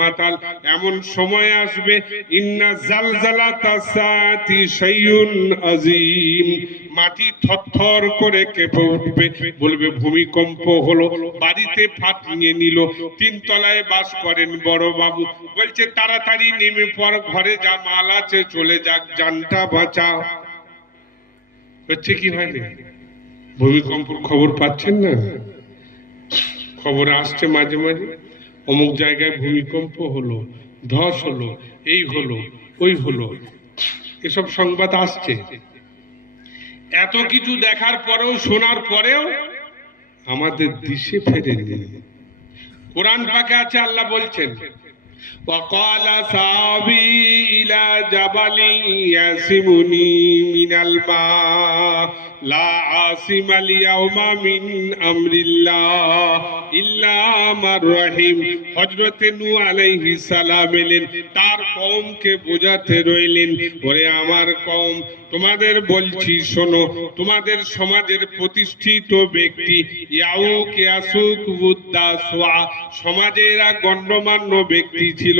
মাতাল। এমন সময় আসবে ইন্না জালজালাতাস সাআতি শাইউন আযীম, মাটি থরথর করে কেঁপে উঠবে, বলবে ভূমিকম্প হলো, বাড়িতে ফাটিয়ে নিল। তিনতলায় বাস করেন বড় বাবু, বলছে তাড়াতাড়ি নেমে পড়, ঘরে যা মাল আছে চলে যাক, জানটা বাঁচাও। হচ্ছে কি হয়নি? ভূমিকম্পের খবর পাচ্ছেন না? খবর আসছে মাঝে মাঝে, অমুক জায়গায় ভূমিকম্প হলো, ধস হলো, এই হলো, ওই হলো, এসব সংবাদ আসছে। এত কিছু দেখার পরেও, শোনার পরেও আমাদের দিশে ফেরেনি। কোরআন পাকে আছে, আল্লাহ বলছেন وقال ساوي إلى جبل يعصمني من الماء لا عاصم اليوم من أمر الله إلا من رحم। হযরত নূহ আলাইহিস সালাম এলেন, তার কওমকে বোঝাতে রইলেন, ওরে আমার কওম, তোমাদের বলছি শোনো, তোমাদের সমাজের প্রতিষ্ঠিত ব্যক্তি ইয়াউক ইয়াসুক উদ্দা সুআ, সমাজের গণ্যমান্য ব্যক্তি ছিল,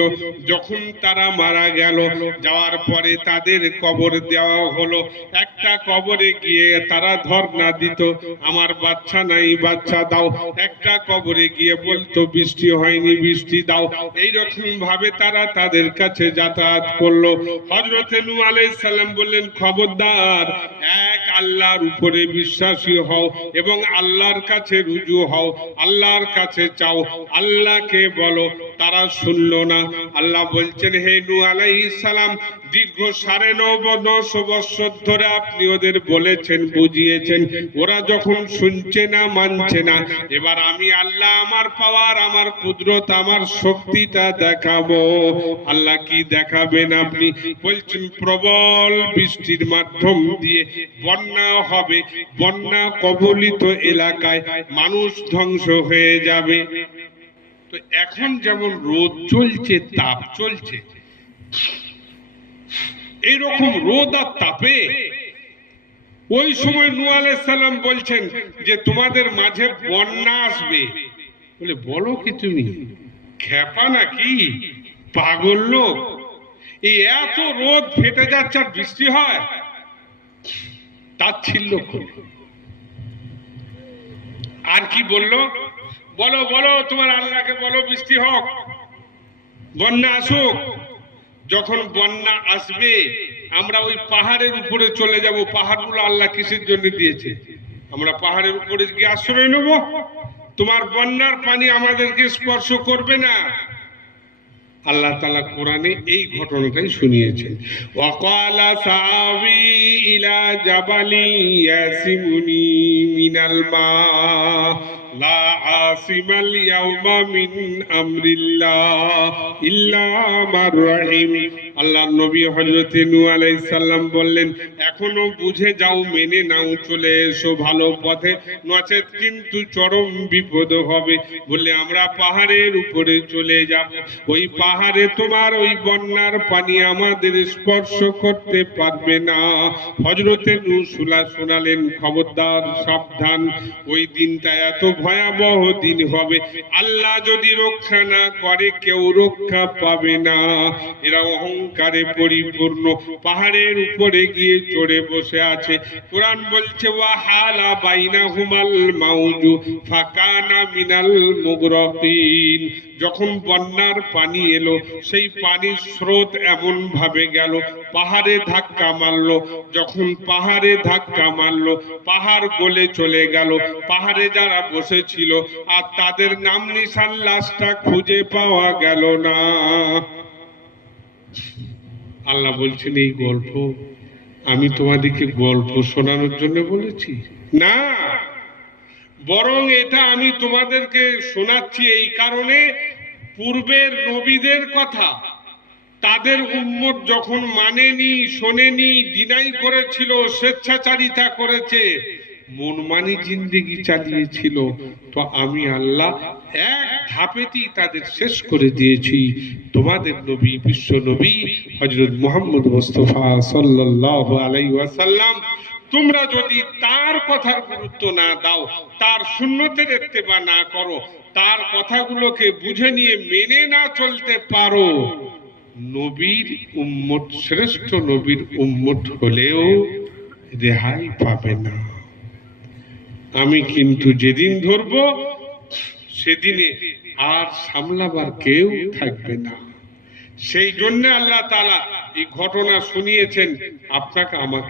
যখন তারা মারা গেল, যাওয়ার পরে তাদের কবর দেওয়া হলো। একটা কবরে গিয়ে তারা ধর্ণা দিত, আমার বাচ্চা নাই, বাচ্চা দাও। একটা কবরে গিয়ে বলতো বৃষ্টি হয়নি, বৃষ্টি দাও। এইরকম ভাবে তারা তাদের কাছে যাতায়াত করলো। হযরত নূহ আলাইহিস সালাম বললেন, খবরদার, এক আল্লাহর উপরে বিশ্বাসী হও এবং আল্লাহর কাছে রুজু হও, আল্লাহর কাছে চাও, আল্লাহকে বলো। তারা শুনলো না। আল্লাহ বলছেন, হে নূহ আলাইহিস সালাম, দীর্ঘ 950 বছর ধরে আপনি ওদের বলেছেন, বুঝিয়েছেন, ওরা যখন শুনছে না, মানছে না, এবার আমি আল্লাহ আমার পাওয়ার, আমার কুদরত, আমার শক্তিটা দেখাবো। আল্লাহ কি দেখাবেন আপনি? বলছেন প্রবল বৃষ্টির মাধ্যম দিয়ে বন্যা হবে, বন্যা কবলিত এলাকায় মানুষ ধ্বংস হয়ে যাবে। তো এখন যেমন রোদ চলছে, তাপ চলছে, এইরকম রোদ আর তাপে ওই সময় নূহ আলাইহিস সালাম বলছেন যে তোমাদের মাঝে বন্যা আসবে। বলে বলো কি তুমি, খেপা নাকি, পাগল লোক? এই এত রোদ ফেটে যাচ্ছে আর বৃষ্টি হয়? তাচ্ছিল্য করল। আর কি বললো? বলো বলো, তোমার আল্লাহকে বলো বৃষ্টি হোক, বন্যা আসুক। যখন বন্যা আসবে আমরা ওই পাহাড়ের উপরে চলে যাব। পাহাড়গুলো আল্লাহ কিসের জন্য দিয়েছে? আমরা পাহাড়ের উপরে গিয়ে আশ্রয় নেব। তোমার বন্যার পানি আমাদেরকে স্পর্শ করবে না। আল্লাহ তাআলা কোরআনে এই ঘটনাটাই শুনিয়েছেন। ওয়াকালা সাবি ইলা জাবালি ইয়াসিমুনি মিনাল মা লা আসিমাল ইয়াউমা মিন আমরিল্লাহ ইল্লা মান রাহিম। আল্লাহর নবী হযরত নূহ আলাইহিস সালাম বললেন, এখনো বুঝে যাও, মেনে নাও, চলে এসো ভালো পথে, নচেত কিন্তু চরম বিপদ হবে। বলে আমরা পাহাড়ের উপরে চলে যাব, ওই পাহাড়ে তোমার ওই বন্যার পানি আমাদের স্পর্শ করতে পারবে না। হযরত নূহ শোনালেন, খবরদার, সাবধান, ওই দিনটা এত ভয়াবহ দিন হবে, আল্লাহ যদি রক্ষা না করে কেউ রক্ষা পাবে না। এরা অহংকারে পরিপূর্ণ, পাহাড়ের উপরে গিয়ে চড়ে বসে আছে। কোরআন বলছে ওয়াহালা বাইনাহুমাল মাউজু ফাকানা মিনাল মুগরাকিন। যখন বন্যার পানি এলো, সেই পানির স্রোত এমন ভাবে গেল, পাহাড়ে ধাক্কা মারলো। যখন পাহাড়ে ধাক্কা মারলো, পাহাড় গলে চলে গেল। পাহাড়ে যারা বসেছিল আর তাদের নাম নিশান, লাশটা খুঁজে পাওয়া গেল না। আল্লাহ বলছেন, এই গল্প আমি তোমাদেরকে গল্প শোনানোর জন্য বলেছি না, বরং এটা আমি তোমাদেরকে শোনাচ্ছি এই কারণে, পূর্বের নবীদের কথা তাদের উম্মত যখন মানেনি, শোনেনি, ডিনাই করেছিল, স্বেচ্ছাচারিতা করেছে, মনমানি জিন্দেগি চালিয়েছিল, তো আমি আল্লাহ এক ধাপেতেই তাদের শেষ করে দিয়েছি। তোমাদের নবী, বিশ্ব নবী হযরত মুহাম্মদ মুস্তাফা সাল্লাল্লাহু আলাইহি ওয়াসাল্লাম, তোমরা যদি তার কথার গুরুত্ব না দাও, তার সুন্নতের ইত্তেবা না করো, তার কথাগুলোকে বুঝে নিয়ে মেনে না চলতে পারো, নবীর উম্মত, শ্রেষ্ঠ নবীর উম্মত হলেও রেহাই পাবে না। আমি কিন্তু যেদিন ধরবো সেদিনে আর সামলাবার কেউ থাকবে না। সেই জন্য আল্লাহ তাআলা এই ঘটনা শুনিয়েছেন আপনাকে আমাকে।